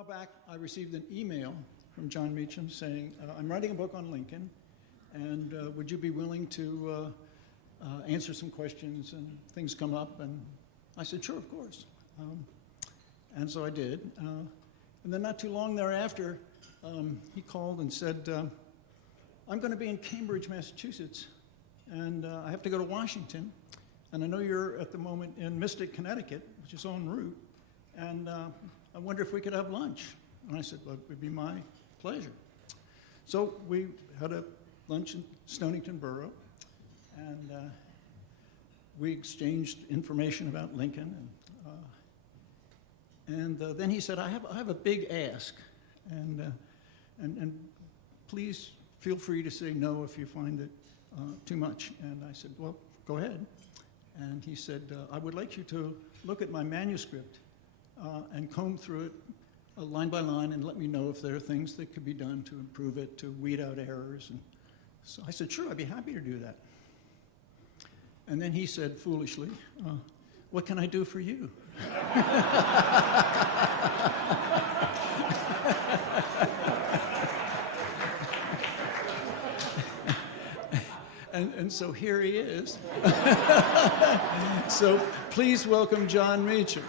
while back, I received an email from Jon Meacham saying, I'm writing a book on Lincoln, and would you be willing to answer some questions and things come up? And I said, sure, of course. And so I did. And then not too long thereafter, he called and said, I'm going to be in Cambridge, Massachusetts, and I have to go to Washington. And I know you're at the moment in Mystic, Connecticut, which is en route, and I wonder if we could have lunch. And I said, well, it would be my pleasure. So we had a lunch in Stonington Borough, and we exchanged information about Lincoln. And then he said, I have a big ask, and please feel free to say no if you find it too much. And I said, well, go ahead. And he said, I would like you to look at my manuscript and comb through it line by line and let me know if there are things that could be done to improve it, to weed out errors. And so I said, sure, I'd be happy to do that. And then he said, foolishly, what can I do for you? And so here he is. So please welcome Jon Meacham.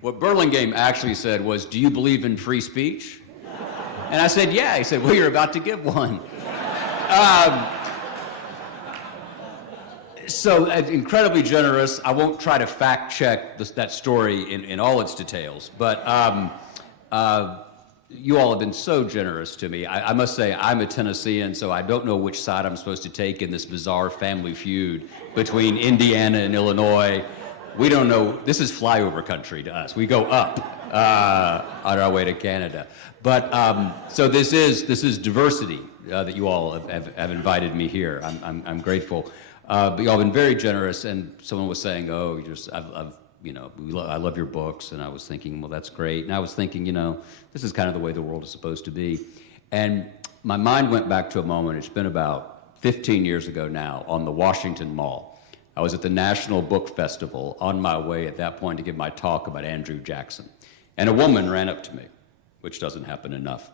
What Burlingame actually said was, do you believe in free speech? And I said, yeah. He said, well, you're about to give one. So incredibly generous. I won't try to fact check that story in all its details, but you all have been so generous to me. I must say, I'm a Tennessean, so I don't know which side I'm supposed to take in this bizarre family feud between Indiana and Illinois. We don't know. This is flyover country to us. We go up on our way to Canada. But so this is diversity that you all have invited me here. I'm grateful. But you all have been very generous. And someone was saying, "Oh, I love your books." And I was thinking, well, that's great. And I was thinking, this is kind of the way the world is supposed to be. And my mind went back to a moment. It's been about 15 years ago now on the Washington Mall. I was at the National Book Festival on my way at that point to give my talk about Andrew Jackson. And a woman ran up to me, which doesn't happen enough.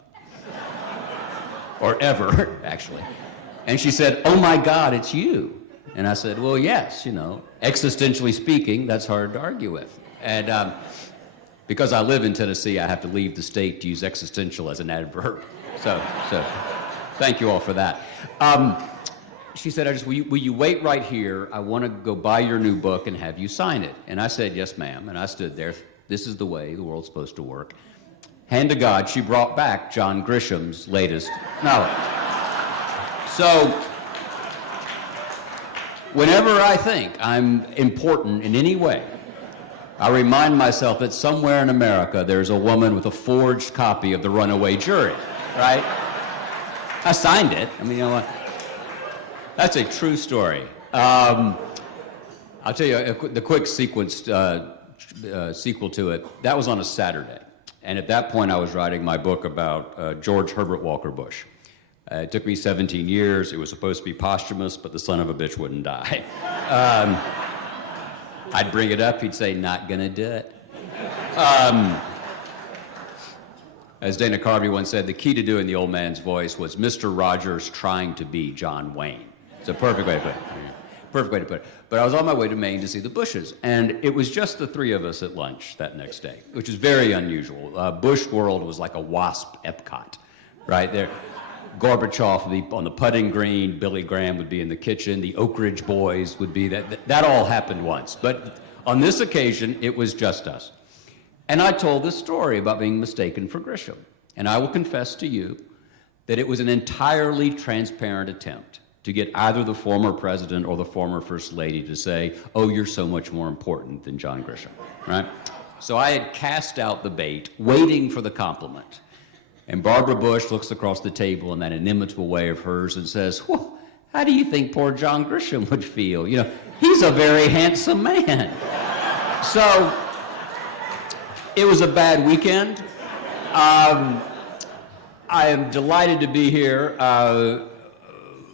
Or ever, actually. And she said, oh my God, it's you. And I said, well, yes, existentially speaking, that's hard to argue with. And because I live in Tennessee, I have to leave the state to use existential as an adverb. So thank you all for that. She said, will you wait right here? I want to go buy your new book and have you sign it. And I said, yes, ma'am. And I stood there. This is the way the world's supposed to work. Hand to God, she brought back John Grisham's latest novel. So whenever I think I'm important in any way, I remind myself that somewhere in America there's a woman with a forged copy of The Runaway Jury, right? I signed it. I mean, that's a true story. I'll tell you the quick sequel to it. That was on a Saturday. And at that point, I was writing my book about George Herbert Walker Bush. It took me 17 years. It was supposed to be posthumous, but the son of a bitch wouldn't die. I'd bring it up. He'd say, not gonna do it. As Dana Carvey once said, the key to doing the old man's voice was Mr. Rogers trying to be John Wayne. It's a perfect way to put it. Perfect way to put it. But I was on my way to Maine to see the Bushes, and it was just the three of us at lunch that next day, which is very unusual. Bush World was like a WASP Epcot, right there. Gorbachev would be on the putting green, Billy Graham would be in the kitchen, the Oak Ridge Boys would be that all happened once. But on this occasion, it was just us. And I told this story about being mistaken for Grisham. And I will confess to you that it was an entirely transparent attempt to get either the former president or the former first lady to say, oh, you're so much more important than John Grisham, right? So I had cast out the bait, waiting for the compliment. And Barbara Bush looks across the table in that inimitable way of hers and says, well, how do you think poor John Grisham would feel? He's a very handsome man. So it was a bad weekend. I am delighted to be here.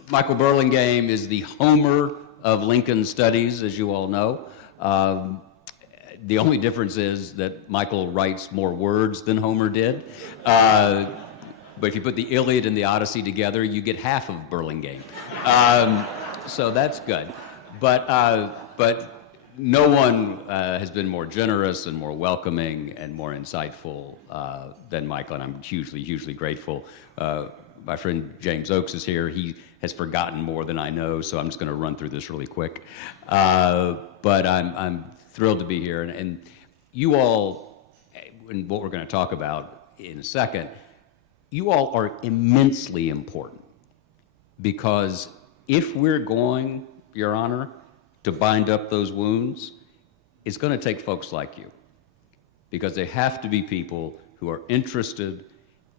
Michael Burlingame is the Homer of Lincoln studies, as you all know. The only difference is that Michael writes more words than Homer did. But if you put the Iliad and the Odyssey together, you get half of Burlingame. So that's good. But no one has been more generous and more welcoming and more insightful than Michael, and I'm hugely, hugely grateful. My friend James Oakes is here. He has forgotten more than I know, so I'm just going to run through this really quick. But I'm thrilled to be here, and you all, and what we're going to talk about in a second, you all are immensely important, because if we're going, Your Honor, to bind up those wounds, it's going to take folks like you, because they have to be people who are interested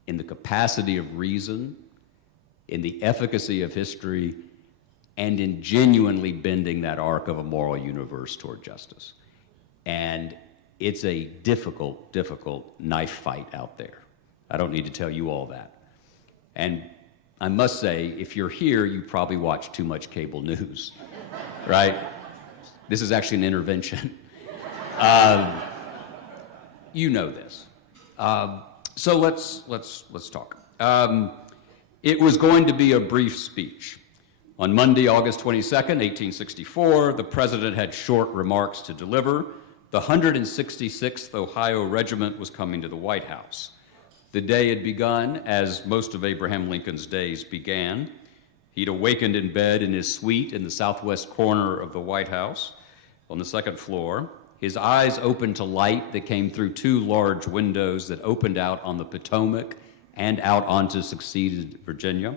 in the capacity of reason, in the efficacy of history, and in genuinely bending that arc of a moral universe toward justice. And it's a difficult, difficult knife fight out there. I don't need to tell you all that. And I must say, if you're here, you probably watch too much cable news, right? This is actually an intervention. You know this. So let's talk. It was going to be a brief speech. On Monday, August 22nd, 1864, the president had short remarks to deliver. The 166th Ohio Regiment was coming to the White House. The day had begun as most of Abraham Lincoln's days began. He'd awakened in bed in his suite in the southwest corner of the White House on the second floor. His eyes opened to light that came through two large windows that opened out on the Potomac and out onto seceded Virginia.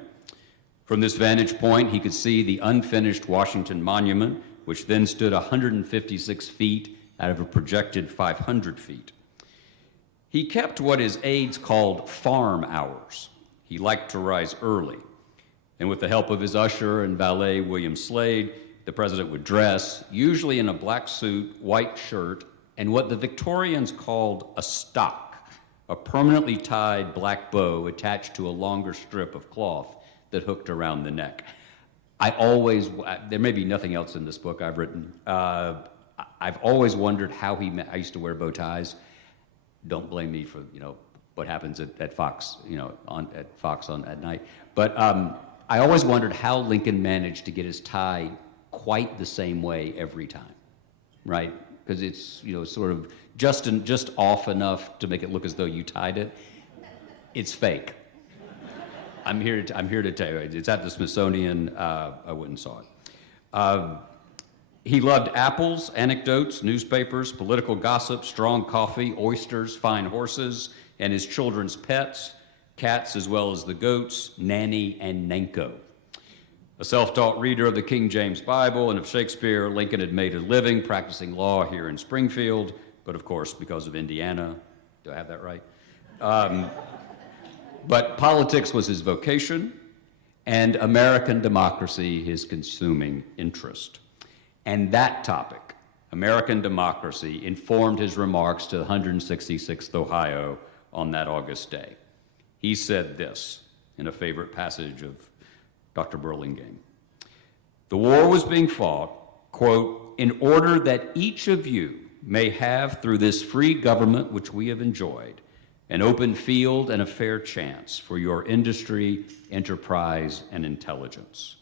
From this vantage point, he could see the unfinished Washington Monument, which then stood 156 feet out of a projected 500 feet. He kept what his aides called farm hours. He liked to rise early. And with the help of his usher and valet, William Slade, the president would dress, usually in a black suit, white shirt, and what the Victorians called a stock, a permanently tied black bow attached to a longer strip of cloth that hooked around the neck. There may be nothing else in this book I've written. I've always wondered how I used to wear bow ties. Don't blame me for, what happens at Fox, at Fox at night. But I always wondered how Lincoln managed to get his tie quite the same way every time, right? Because it's, sort of just off enough to make it look as though you tied it. It's fake. I'm here to tell you, it's at the Smithsonian. I went and saw it. He loved apples, anecdotes, newspapers, political gossip, strong coffee, oysters, fine horses, and his children's pets, cats as well as the goats, Nanny and Nanko. A self-taught reader of the King James Bible and of Shakespeare, Lincoln had made a living practicing law here in Springfield, but of course, because of Indiana, do I have that right? But politics was his vocation, and American democracy his consuming interest. And that topic, American democracy, informed his remarks to the 166th Ohio on that August day. He said this in a favorite passage of Dr. Burlingame. The war was being fought, quote, in order that each of you may have through this free government which we have enjoyed, an open field and a fair chance for your industry, enterprise, and intelligence.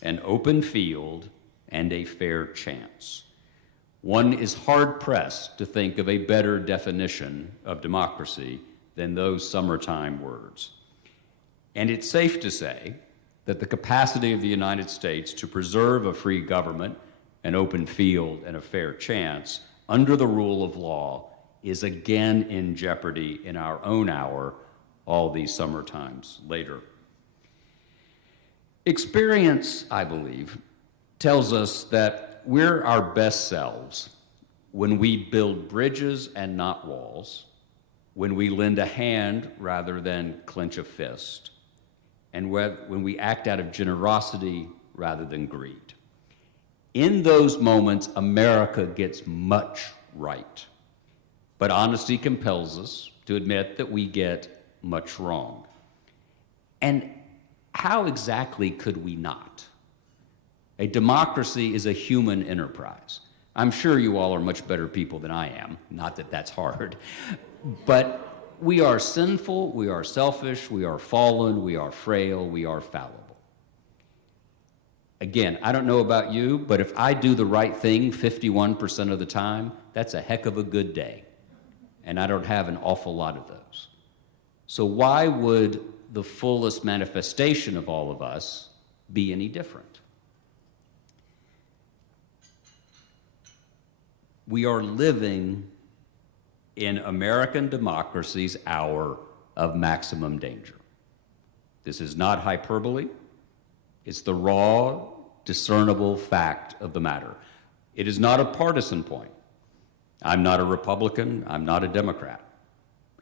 An open field and a fair chance. One is hard-pressed to think of a better definition of democracy than those summertime words. And it's safe to say that the capacity of the United States to preserve a free government, an open field, and a fair chance under the rule of law is again in jeopardy in our own hour, all these summer times later. Experience, I believe, tells us that we're our best selves when we build bridges and not walls, when we lend a hand rather than clench a fist, and when we act out of generosity rather than greed. In those moments, America gets much right. But honesty compels us to admit that we get much wrong. And how exactly could we not? A democracy is a human enterprise. I'm sure you all are much better people than I am, not that that's hard, but we are sinful, we are selfish, we are fallen, we are frail, we are fallible. Again, I don't know about you, but if I do the right thing 51% of the time, that's a heck of a good day. And I don't have an awful lot of those. So why would the fullest manifestation of all of us be any different? We are living in American democracy's hour of maximum danger. This is not hyperbole. It's the raw, discernible fact of the matter. It is not a partisan point. I'm not a Republican. I'm not a Democrat.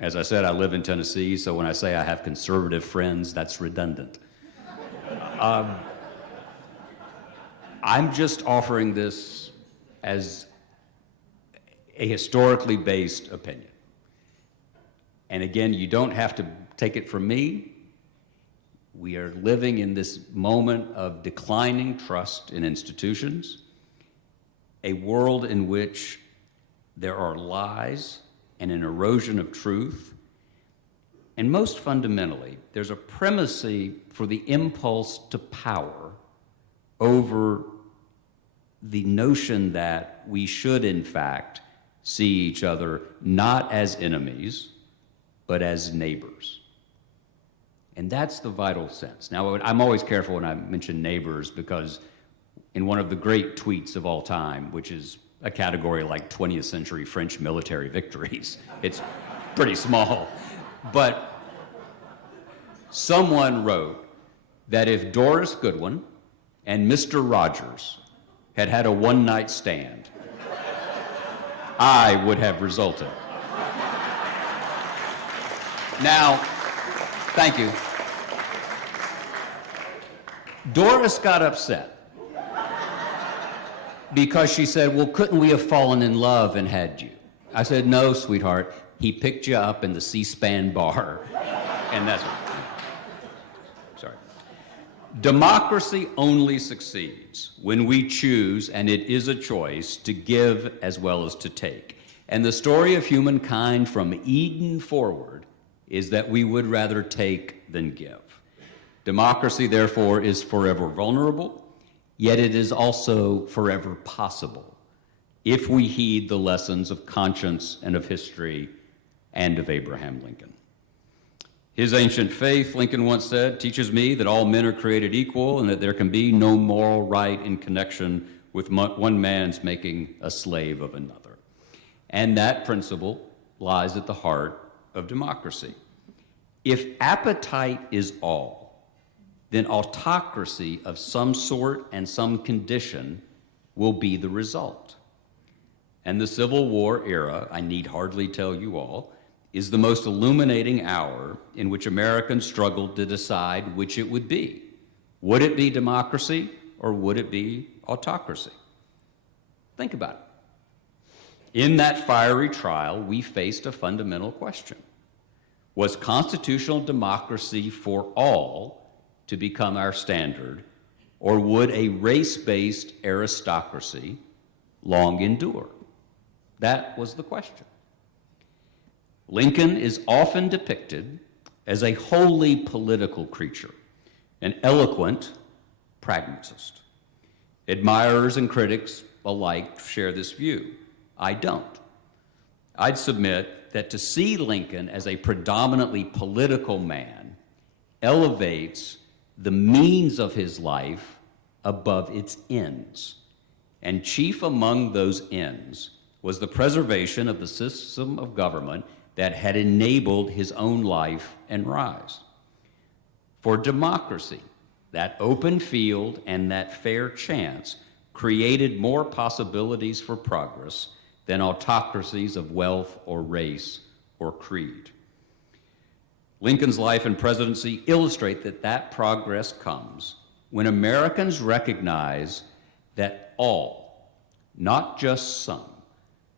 As I said, I live in Tennessee, so when I say I have conservative friends, that's redundant. I'm just offering this as a historically based opinion. And again, you don't have to take it from me. We are living in this moment of declining trust in institutions, a world in which there are lies and an erosion of truth, and most fundamentally, there's a primacy for the impulse to power over the notion that we should, in fact, see each other not as enemies, but as neighbors. And that's the vital sense. Now, I'm always careful when I mention neighbors because in one of the great tweets of all time, which is a category like 20th century French military victories, it's pretty small, but someone wrote that if Doris Goodwin and Mr. Rogers had had a one-night stand, I would have resulted. Now, thank you. Doris got upset because she said, well, couldn't we have fallen in love and had you? I said, no, sweetheart. He picked you up in the C-SPAN bar, and that's what. Sorry. Democracy only succeeds when we choose, and it is a choice, to give as well as to take. And the story of humankind from Eden forward is that we would rather take than give. Democracy, therefore, is forever vulnerable, yet it is also forever possible if we heed the lessons of conscience and of history and of Abraham Lincoln. His ancient faith, Lincoln once said, teaches me that all men are created equal and that there can be no moral right in connection with one man's making a slave of another. And that principle lies at the heart of democracy. If appetite is all, then autocracy of some sort and some condition will be the result. And the Civil War era, I need hardly tell you all, is the most illuminating hour in which Americans struggled to decide which it would be. Would it be democracy or would it be autocracy? Think about it. In that fiery trial, we faced a fundamental question. Was constitutional democracy for all to become our standard, or would a race-based aristocracy long endure? That was the question. Lincoln is often depicted as a wholly political creature, an eloquent pragmatist. Admirers and critics alike share this view. I don't. I'd submit that to see Lincoln as a predominantly political man elevates the means of his life above its ends. And chief among those ends was the preservation of the system of government that had enabled his own life and rise. For democracy, that open field and that fair chance created more possibilities for progress than autocracies of wealth or race or creed. Lincoln's life and presidency illustrate that that progress comes when Americans recognize that all, not just some,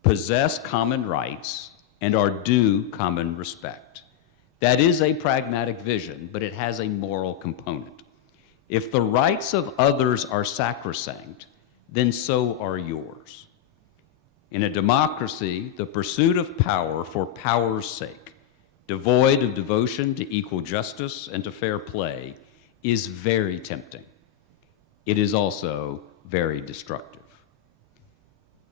possess common rights and are due common respect, That is a pragmatic vision, but it has a moral component. If the rights of others are sacrosanct, then so are yours. In a democracy, the pursuit of power for power's sake, devoid of devotion to equal justice and to fair play, is very tempting. It is also very destructive.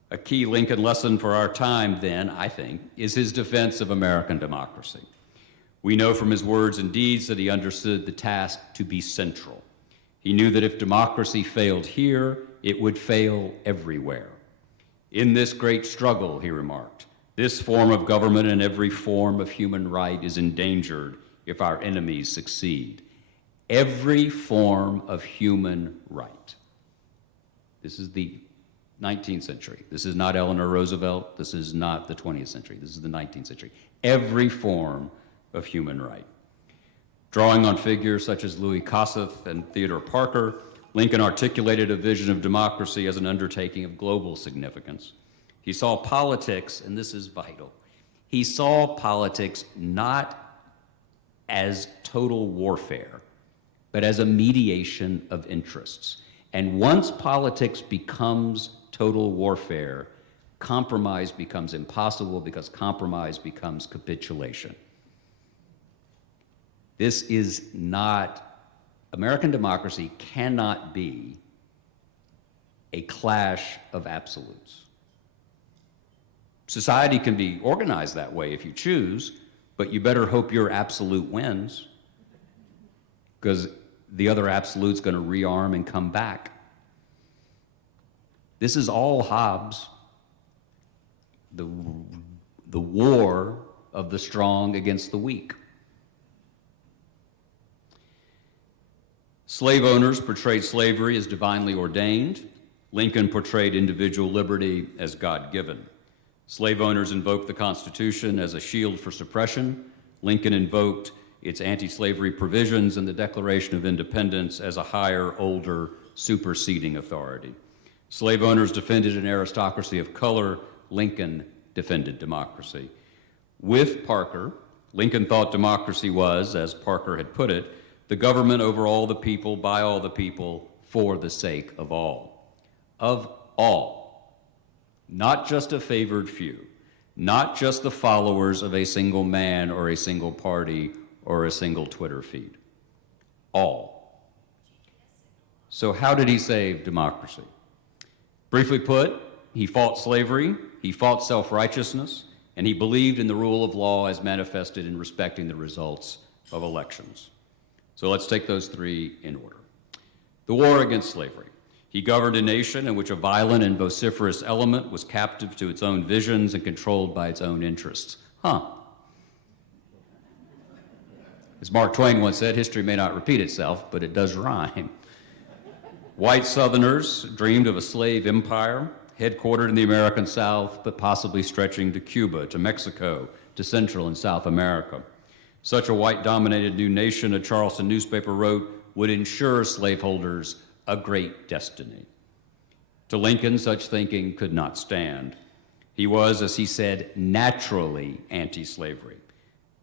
A key Lincoln lesson for our time, then, I think, is his defense of American democracy. We know from his words and deeds that he understood the task to be central. He knew that if democracy failed here, it would fail everywhere. In this great struggle, he remarked, this form of government and every form of human right is endangered if our enemies succeed. Every form of human right. This is the 19th century. This is not Eleanor Roosevelt. This is not the 20th century. This is the 19th century. Every form of human right. Drawing on figures such as Louis Kossuth and Theodore Parker, Lincoln articulated a vision of democracy as an undertaking of global significance. He saw politics, and this is vital, he saw politics not as total warfare, but as a mediation of interests. And once politics becomes total warfare, compromise becomes impossible because compromise becomes capitulation. This is not, American democracy cannot be a clash of absolutes. Society can be organized that way if you choose, but you better hope your absolute wins, because the other absolute's going to rearm and come back. This is all Hobbes, the war of the strong against the weak. Slave owners portrayed slavery as divinely ordained. Lincoln portrayed individual liberty as God-given. Slave owners invoked the Constitution as a shield for suppression. Lincoln invoked its anti-slavery provisions and the Declaration of Independence as a higher, older, superseding authority. Slave owners defended an aristocracy of color. Lincoln defended democracy. With Parker, Lincoln thought democracy was, as Parker had put it, the government over all the people, by all the people, for the sake of all. Of all. Not just a favored few. Not just the followers of a single man or a single party or a single Twitter feed. All. So how did he save democracy? Briefly put, he fought slavery, he fought self-righteousness, and he believed in the rule of law as manifested in respecting the results of elections. So let's take those three in order. The war against slavery. He governed a nation in which a violent and vociferous element was captive to its own visions and controlled by its own interests. As Mark Twain once said, history may not repeat itself, but it does rhyme. White Southerners dreamed of a slave empire, headquartered in the American South, but possibly stretching to Cuba, to Mexico, to Central and South America. Such a white-dominated new nation, a Charleston newspaper wrote, would ensure slaveholders a great destiny. To Lincoln, such thinking could not stand. He was, as he said, naturally anti-slavery,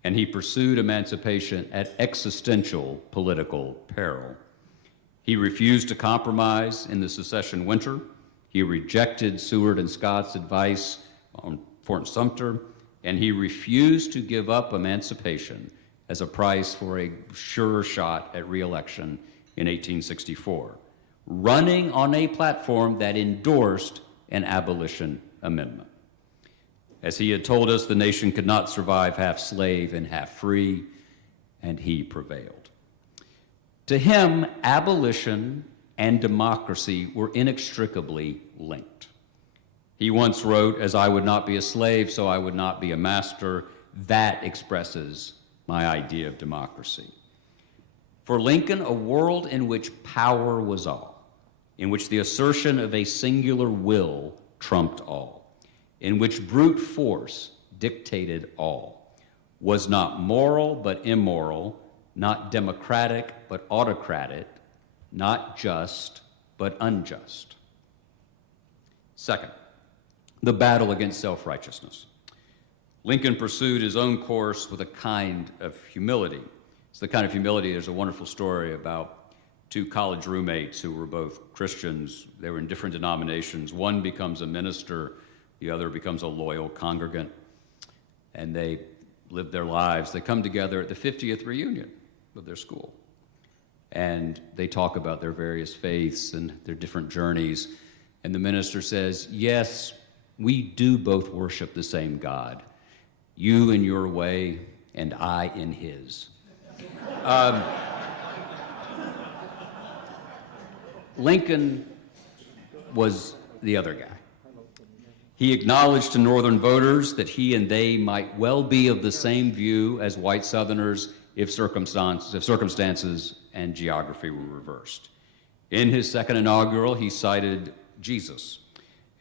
and he pursued emancipation at existential political peril. He refused to compromise in the secession winter. He rejected Seward and Scott's advice on Fort Sumter, and he refused to give up emancipation as a price for a sure shot at re-election in 1864, running on a platform that endorsed an abolition amendment. As he had told us, the nation could not survive half slave and half free, and he prevailed. To him, abolition and democracy were inextricably linked. He once wrote, "As I would not be a slave, so I would not be a master." That expresses my idea of democracy. For Lincoln, a world in which power was all, in which the assertion of a singular will trumped all, in which brute force dictated all, was not moral but immoral, not democratic but autocratic, not just but unjust. Second, the battle against self-righteousness. Lincoln pursued his own course with a kind of humility. It's the kind of humility, there's a wonderful story about two college roommates who were both Christians. They were in different denominations. One becomes a minister, the other becomes a loyal congregant, and they live their lives. They come together at the 50th reunion of their school, and they talk about their various faiths and their different journeys. And the minister says, yes, we do both worship the same God, you in your way and I in his. Lincoln was the other guy. He acknowledged to Northern voters that he and they might well be of the same view as white Southerners if circumstances and geography were reversed. In his second inaugural, he cited Jesus,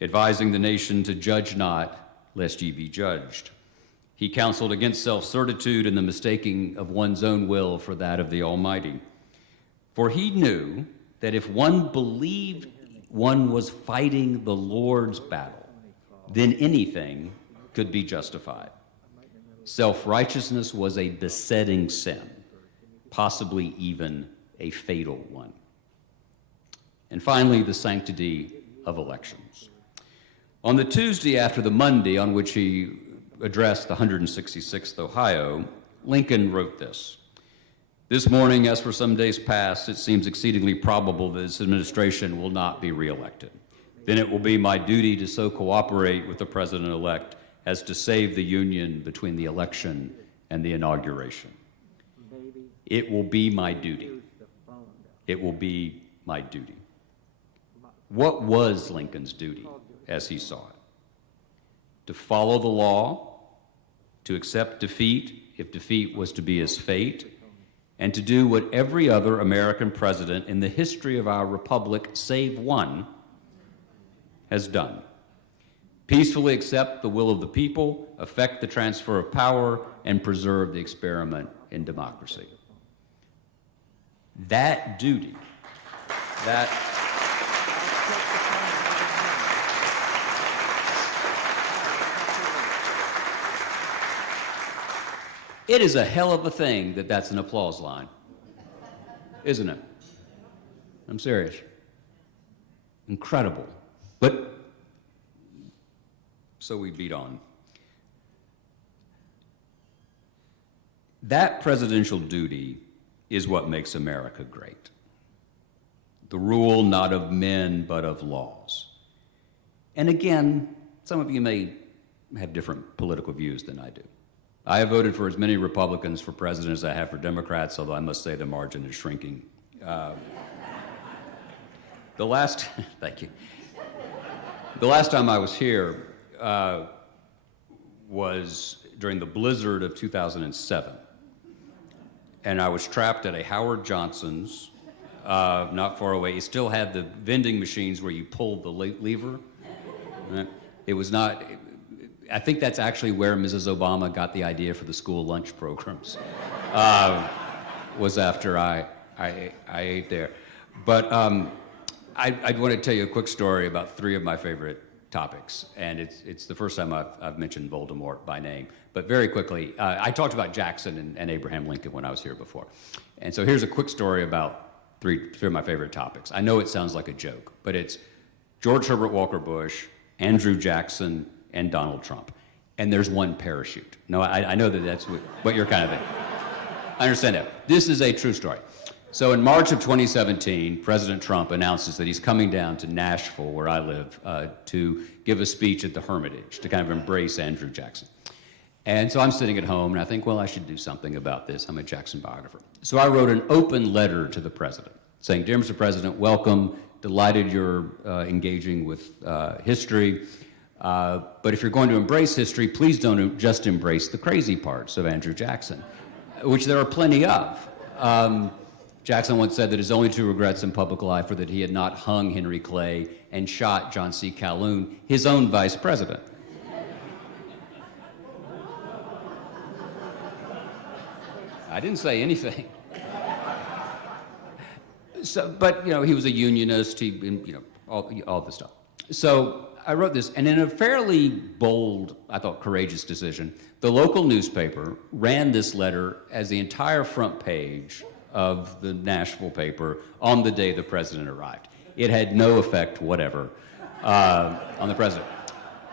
advising the nation to judge not, lest ye be judged. He counseled against self-certitude and the mistaking of one's own will for that of the Almighty. For he knew that if one believed one was fighting the Lord's battle, then anything could be justified. Self-righteousness was a besetting sin, possibly even a fatal one. And finally, the sanctity of elections. On the Tuesday after the Monday on which he addressed the 166th Ohio, Lincoln wrote this: "This morning, as for some days past, it seems exceedingly probable that this administration will not be reelected. Then it will be my duty to so cooperate with the president-elect as to save the union between the election and the inauguration. It will be my duty. It will be my duty." What was Lincoln's duty as he saw it? To follow the law, to accept defeat if defeat was to be his fate, and to do what every other American president in the history of our republic, save one, has done: peacefully accept the will of the people, effect the transfer of power, and preserve the experiment in democracy. That duty, it is a hell of a thing that that's an applause line, isn't it? I'm serious. Incredible. But so we beat on. That presidential duty is what makes America great. The rule not of men, but of laws. And again, some of you may have different political views than I do. I have voted for as many Republicans for president as I have for Democrats, although I must say the margin is shrinking. Thank you. The last time I was here was during the blizzard of 2007. And I was trapped at a Howard Johnson's, not far away. It still had the vending machines where you pulled the lever. Right? It was not, I think that's actually where Mrs. Obama got the idea for the school lunch programs, was after I ate there. But I want to tell you a quick story about three of my favorite topics, and it's the first time I've mentioned Voldemort by name. But very quickly, I talked about Jackson and Abraham Lincoln when I was here before. And so here's a quick story about three of my favorite topics. I know it sounds like a joke, but it's George Herbert Walker Bush, Andrew Jackson, and Donald Trump. And there's one parachute. No, I know that that's what you're kind of thinking. I understand that. This is a true story. So in March of 2017, President Trump announces that he's coming down to Nashville, where I live, to give a speech at the Hermitage to kind of embrace Andrew Jackson. And so I'm sitting at home, and I think, well, I should do something about this. I'm a Jackson biographer. So I wrote an open letter to the president saying, "Dear Mr. President, welcome. Delighted you're engaging with history. But if you're going to embrace history, please don't just embrace the crazy parts of Andrew Jackson," which there are plenty of. Jackson once said that his only two regrets in public life were that he had not hung Henry Clay and shot John C. Calhoun, his own vice president. I didn't say anything. So, but you know, he was a unionist. All this stuff. So I wrote this, and in a fairly bold, I thought courageous decision, the local newspaper ran this letter as the entire front page of the Nashville paper on the day the president arrived. It had no effect whatever on the president.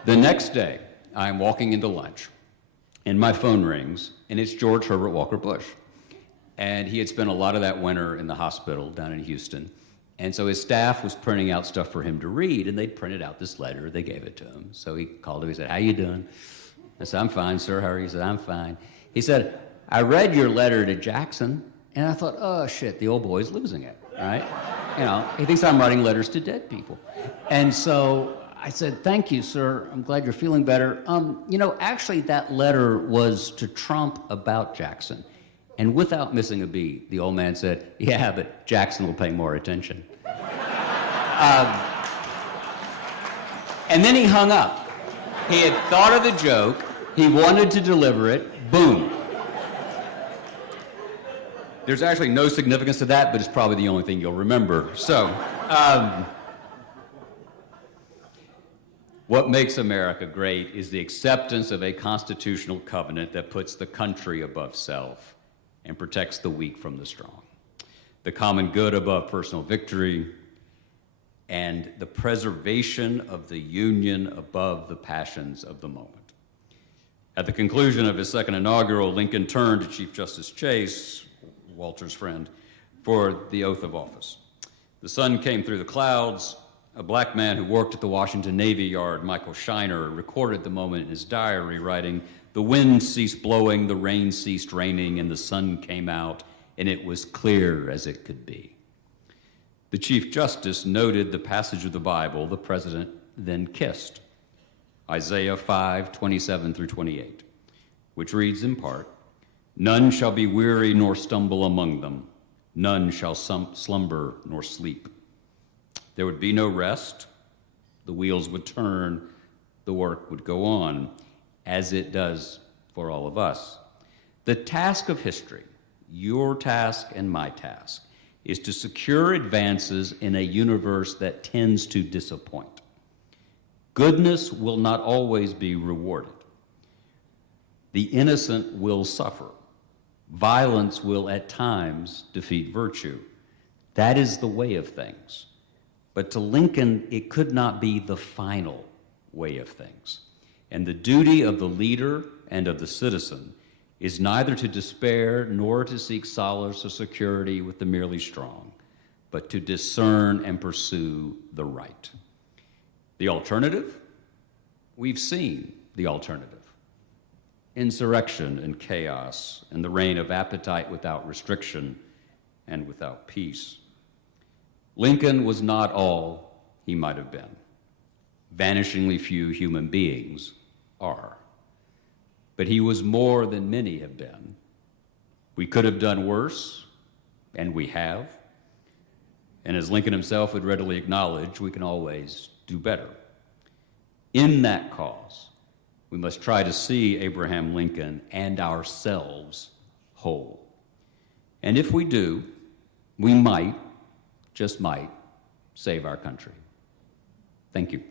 The next day, I'm walking into lunch, and my phone rings, and it's George Herbert Walker Bush. And he had spent a lot of that winter in the hospital down in Houston. And so his staff was printing out stuff for him to read, and they'd printed out this letter. They gave it to him. So he called him. He said, "How you doing?" I said, "I'm fine, sir. How are you?" He said, "I'm fine." He said, "I read your letter to Jackson, and I thought, oh, shit, the old boy's losing it, right? You know, he thinks I'm writing letters to dead people." And so I said, "Thank you, sir. I'm glad you're feeling better. You know, actually, that letter was to Trump about Jackson." And without missing a beat, the old man said, "Yeah, but Jackson will pay more attention." And then he hung up. He had thought of the joke. He wanted to deliver it. Boom. There's actually no significance to that, but it's probably the only thing you'll remember. So, what makes America great is the acceptance of a constitutional covenant that puts the country above self and protects the weak from the strong, the common good above personal victory, and the preservation of the union above the passions of the moment. At the conclusion of his second inaugural, Lincoln turned to Chief Justice Chase, Walter's friend, for the oath of office. The sun came through the clouds. A black man who worked at the Washington Navy Yard, Michael Shiner, recorded the moment in his diary, writing, "The wind ceased blowing, the rain ceased raining, and the sun came out, and it was clear as it could be." The Chief Justice noted the passage of the Bible the president then kissed, Isaiah 5:27 through 28, which reads in part, "None shall be weary nor stumble among them. None shall slumber nor sleep. There would be no rest. The wheels would turn. The work would go on, as it does for all of us." The task of history, your task and my task, is to secure advances in a universe that tends to disappoint. Goodness will not always be rewarded. The innocent will suffer. Violence will at times defeat virtue. That is the way of things. But to Lincoln, it could not be the final way of things. And the duty of the leader and of the citizen is neither to despair nor to seek solace or security with the merely strong, but to discern and pursue the right. The alternative? We've seen the alternative. Insurrection and chaos and the reign of appetite without restriction and without peace. Lincoln was not all he might have been. Vanishingly few human beings are. But he was more than many have been. We could have done worse, and we have. And as Lincoln himself would readily acknowledge, we can always do better. In that cause, we must try to see Abraham Lincoln and ourselves whole. And if we do, we might, just might, save our country. Thank you.